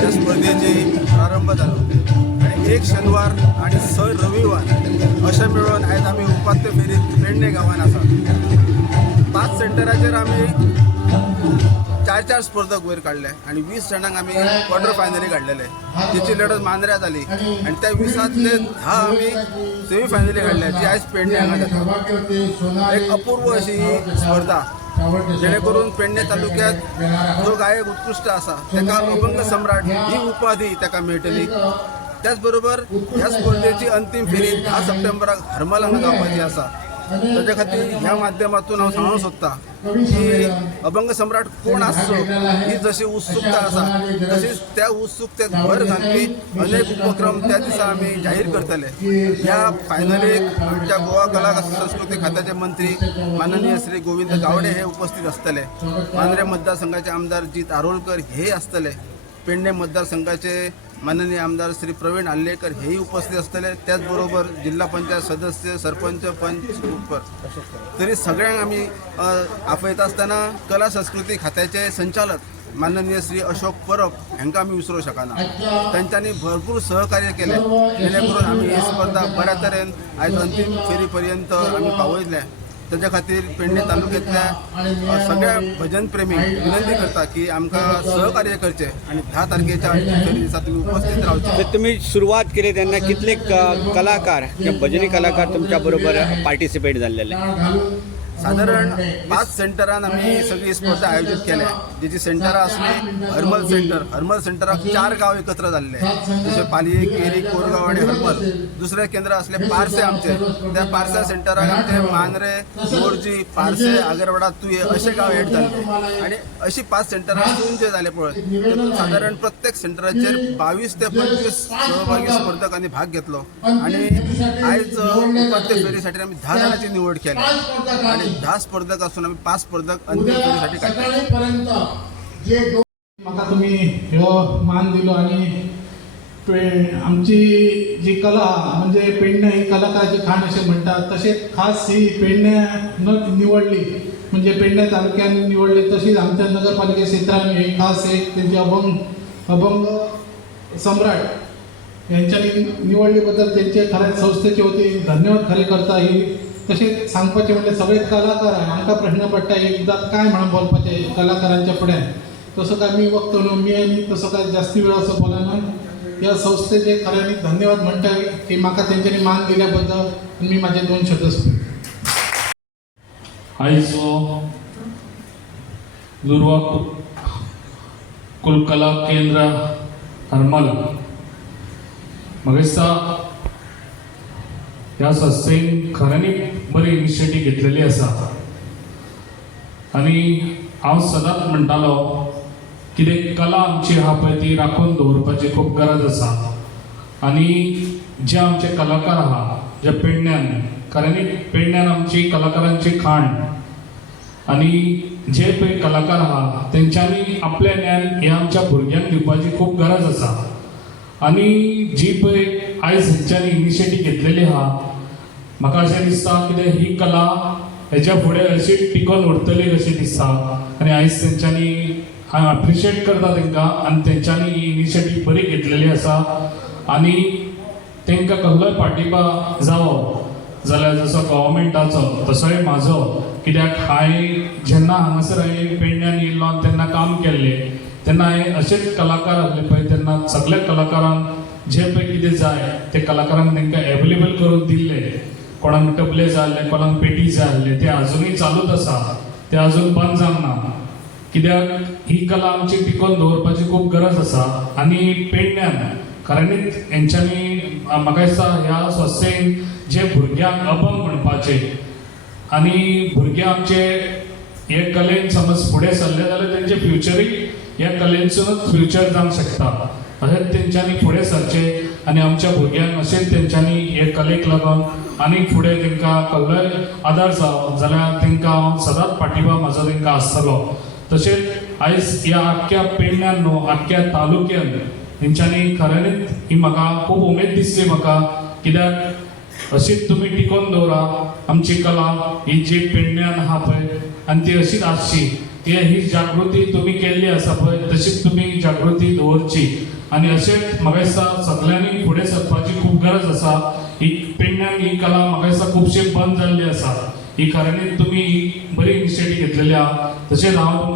या स्पर्धेचे प्रारंभ झालो आणि एक शनिवार आणि सर रविवार अशें मेळून आयज आमी उपात्य फेरीत पेडणे गांवांत आसा। 5 सेंटराचेर आमी 4 स्पर्धक वयर काढले आणि 20 जाणांक आमी क्वार्टर फायनली काडलेले। तिची लढत मांद्र्या जाली आणि त्या 20तले 10 आमी सेमी फायनली काडले, जी आयज पेडणे हांगा जाता। एक अपूर्व अशी स्पर्धा जेणे करून पेडणे तालुक्यात जो गायक उत्कृष्ट आसा ताका अभंग सम्राट ही उपाधी ताका मेळटली। त्याच बरोबर ह्या स्पर्धेची अंतिम फेरी 10 सप्टेंबराक हरमल हांगा जावपाची आसा। ताच्या खातीर ह्या माध्यमातून हांव सांगूंक सोदतां की अभंग सम्राट कोण आसचो ही जशी उत्सुकता आसा तशीच त्या उत्सुकतेक भर घालपी अनेक उपक्रम त्या दिसा आमी जाहीर करतले। ह्या फायनलीक आमच्या गोवा कला संस्कृती खात्याचे मंत्री माननीय श्री गोविंद गावडे हे उपस्थित आसतले। मांद्रे मतदारसंघाचे आमदार जीत आरोलकर हे आसतले। पेडणे मतदारसंघाचे माननीय आमदार श्री प्रवीण आल्लेकर हेही उपस्थित आसतले। त्याचबरोबर जिल्हा पंचायत सदस्य, सरपंच, पंच तरी सगळ्यांक आमी आपयता आसतना कला संस्कृती खात्याचे संचालक माननीय श्री अशोक परब हांकां आमी विसरूंक शकना। तांच्यांनी भरपूर सहकार्य केले जेणे करून आमी ही स्पर्धा बऱ्या तरेन आयज अंतीम फेरी पर्यंत आमी पावयले। त्याच्या खातीर पेडणे तालुक्यातल्या सगळ्या भजन प्रेमी विनंती करता की आमकां सहकार्य करचे आणि 10 तारखेच्या फेरी दिसा तुम्ही उपस्थित रावचे। तुम्ही सुरुवात केली तेन्ना कितले कलाकार किंवा भजनी कलाकार तुमच्या बरोबर पार्टिसिपेट झालेले? साधारण 5 सेंटरान आमी सगळी स्पर्धा आयोजित केल्या, जिची सेंटरां आसली हरमल सेंटराक 4 गांव एकत्र जाल्ले, जशे पालये, केरी, कोरगांव आणि हरमल। दुसरे केंद्र आसले पारसे आमचे, त्या पारसा सेंटराक आमचे मांद्रे, मोरजी, पारसे, आगरवाडा, तुये असे गांव एड जाल्ले आणि अशी 5 सेंटरांतून जे जाले पळय तातूंत साधारण प्रत्येक सेंटराचेर 22 ते 25 सहभागी स्पर्धकांनी भाग घेतलो आणि आयज उपात्य फेरीसाठी आमी 10 जाणांची निवड केली आणि 10 स्पर्धक असून आम्ही 5 स्पर्धक अंतिम फेरीसाठी काढले। म्हाका तुम्ही ह्यो मान दिलो आणि आमची जी कला म्हणजे पेडणे ही कलाकाराची खाण असे म्हणतात, तसेच खास ही पेडण्यान निवडली म्हणजे पेडणे तालुक्यात निवडली, तशीच आमच्या नगरपालिके क्षेत्रात ही खास एक त्यांची अभंग सम्राट यांच्यानी निवडलीबद्दल त्यांचे खऱ्या संस्थेचे होते धन्यवाद खरे करता। ही तसेच सांगपाचे म्हणजे सगळे कलाकार आमकां प्रश्न पडटा एकदा काय म्हणून बोलपाचे कलाकारांच्या फुड्यान, तसं काय मी वक्तलो मी आणि तसं काय जास्ती वेळ असं बोलना। या संस्थेचे खऱ्यांनी धन्यवाद म्हणटा की म्हाका तेंच्यांनी मान दिल्याबद्दल मी माझे 2 शब्द सांगतो। आयचो दुर्वा कुलकला केंद्र हरमल म्हाका दिसता ह्या संस्थेन खऱ्यांनी बरी इनिशिएटीव घेतलेली आसा आणि हांव सदांच म्हणटालो कितें कला आमची आहा पळय ती राखून दवरपाची खूब गरज आसा आणि जे आमचे कलाकार आहा जे पेडण्यान खऱ्यांनी पेडण्यान आमची कलाकारांची खाण आणि जे पळय कलाकार आहा तेंच्यांनी आपलें ज्ञान हे आमच्या भुरग्यांक दिवपाची खूब गरज आसा आणि जी पळय आयज हेंच्यांनी इनिशिएटीव घेतलेली आहा म्हाका अशें दिसता कितें ही कला हेच्या फुडें अशी टिकून उरतली कशी दिसता आणि आयज तेंच्यांनी हांव अप्रिशिएट करता तेंकां आणि तेंच्यांनी ही इनिशिएटीव बरी घेतलेली आसा आणि तेंकां कसलोय पाठिंबा जावो जाल्यार जसो गव्हर्मेंटाचो तसोय म्हाजो, कित्याक हांवें जेन्ना हांगासर हांवें पेडण्यान येयल्लो तेन्ना काम केल्लें तेन्ना हांवें अशेच कलाकार आसले पळय तेन्ना सगळ्या कलाकारांक जे पळय कितें जाय ते कलाकारांक तेंकां एवेलेबल करून दिल्ले। कोणाक तबले जाय आसले, कोणाक पेटी जाय आसले, ते अजुनूय चालूच आसा, ते अजून बंद जावंक ना, कित्याक ही कला आमची टिकून दवरपाची खूब गरज आसा आणि पेडण्यान खऱ्यांनीच हेंच्यांनी म्हाका दिसता ह्या संस्थेन जे भुरग्यांक अभंग म्हणपाचे आणि भुरगे आमचे हे कलेन समज फुडें सरले जाल्यार तेंचे फ्युचरूय ह्या कलेनसूनच फ्युचर जावंक शकता. अशेंच तेंच्यांनी फुडें सरचें आनी आमच्या भुरग्यांक अशेंच तेंच्यांनी हे कलेक लागून आनीक फुडें तेंकां कसलोय आदार जावं जाल्यार तेंकां हांव सदांच पाठिंबा म्हाजो तेंकां आसतलो. तशेंच आयज ह्या आख्ख्या पेडण्यान न्हू आख्ख्या तालुक्यान तेंच्यांनी खऱ्यांनीच ही म्हाका खूब उमेद दिसली म्हाका, कित्याक अशीच तुमी टिकोवन दवरा आमची कला ही जी पेडण्यान आहा पळय आनी ती अशीच आसची. ही जागृती तुमी केल्ली आसा पळय तशीच तुमी जागृती दवरची आनी अशेंच म्हाका दिसता सगळ्यांनी फुडें सरपाची खूब गरज आसा. ही पेडण्यान ही कला म्हाका दिसता खुबशी बंद जाल्ली आसा. ही खऱ्यांनीच तुमी बरी इनिशिएटीव घेतलेली आहा. तशेंच हांव